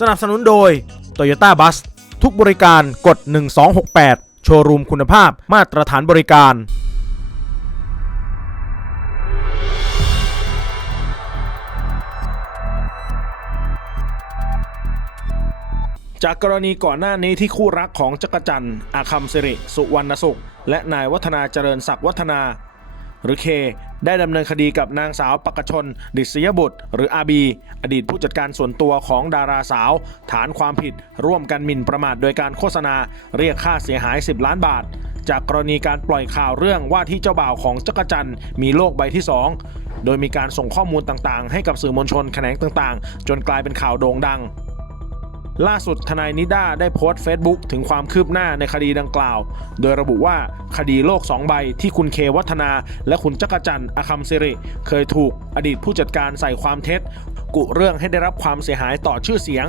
สนับสนุนโดย Toyota Bus ทุกบริการกด 1268 โชว์รูมคุณภาพมาตรฐานบริการ จากกรณีก่อนหน้านี้ที่คู่รักของจักรจันทร์อาคัมสิริ สุวรรณสุข และนายวัฒนาเจริญศักดิ์วัฒนา หรือเคได้ดำเนินคดีกับนางสาวปกชน ดิษยบุตร หรืออาบี อดีตผู้จัดการส่วนตัวของดาราสาว ฐานความผิด ร่วมกันหมิ่นประมาทโดยการโฆษณา เรียกค่าเสียหาย 10 ล้านบาท จากกรณีการปล่อยข่าวเรื่องว่าที่เจ้าบ่าวของจักรจันทร์มีโรคใบที่ 2 โดยมีการส่งข้อมูลต่างๆ ให้กับสื่อมวลชนแขนงต่างๆ จนกลายเป็นข่าวโด่งดัง ล่าสุดทนายนิด้าได้โพสต์ Facebook ถึงความคืบหน้าในคดีดังกล่าว โดยระบุว่าคดีโลกสองใบที่คุณเควัฒนา และคุณจักรจันทร์อคัมสิริ เคยถูกอดีตผู้จัดการใส่ความเท็จ กุเรื่องให้ได้รับความเสียหายต่อชื่อเสียง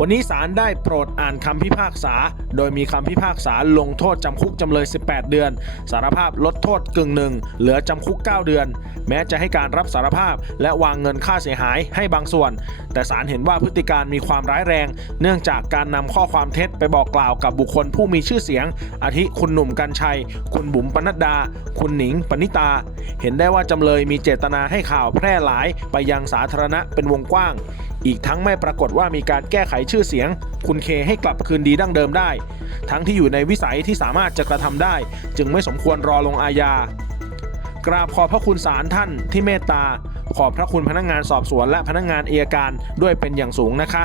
วันนี้ศาลได้โปรดอ่านคำพิพากษา โดยมีคำพิพากษาลงโทษจำคุกจำเลย 18 เดือน สารภาพลดโทษกึ่งหนึ่งเหลือจำคุก 9 เดือน แม้จะให้การรับสารภาพ และวางเงินค่าเสียหายให้บางส่วน แต่ศาลเห็นว่าพฤติการมีความร้ายแรง เนื่องจากการนำข้อความเท็จไปบอกกล่าวกับบุคคลผู้มีชื่อเสียง อาทิคุณหนุ่มกัญชัย คุณบุ๋มปนัดดา คุณหนิงปณิตา เห็นได้ว่าจำเลยมีเจตนาให้ข่าวแพร่หลายไปยังสาธารณะเป็นวงกว้างอีกทั้งไม่ปรากฏว่ามีการแก้ไขชื่อเสียง คุณเคให้กลับคืนดีดั้งเดิมได้ ทั้งที่อยู่ในวิสัยที่สามารถจะกระทำได้ จึงไม่สมควรรอลงอาญากราบขอบพระคุณศาลท่านที่เมตตา ขอบพระคุณพนักงานสอบสวนและพนักงานเอยการด้วยเป็นอย่างสูงนะคะ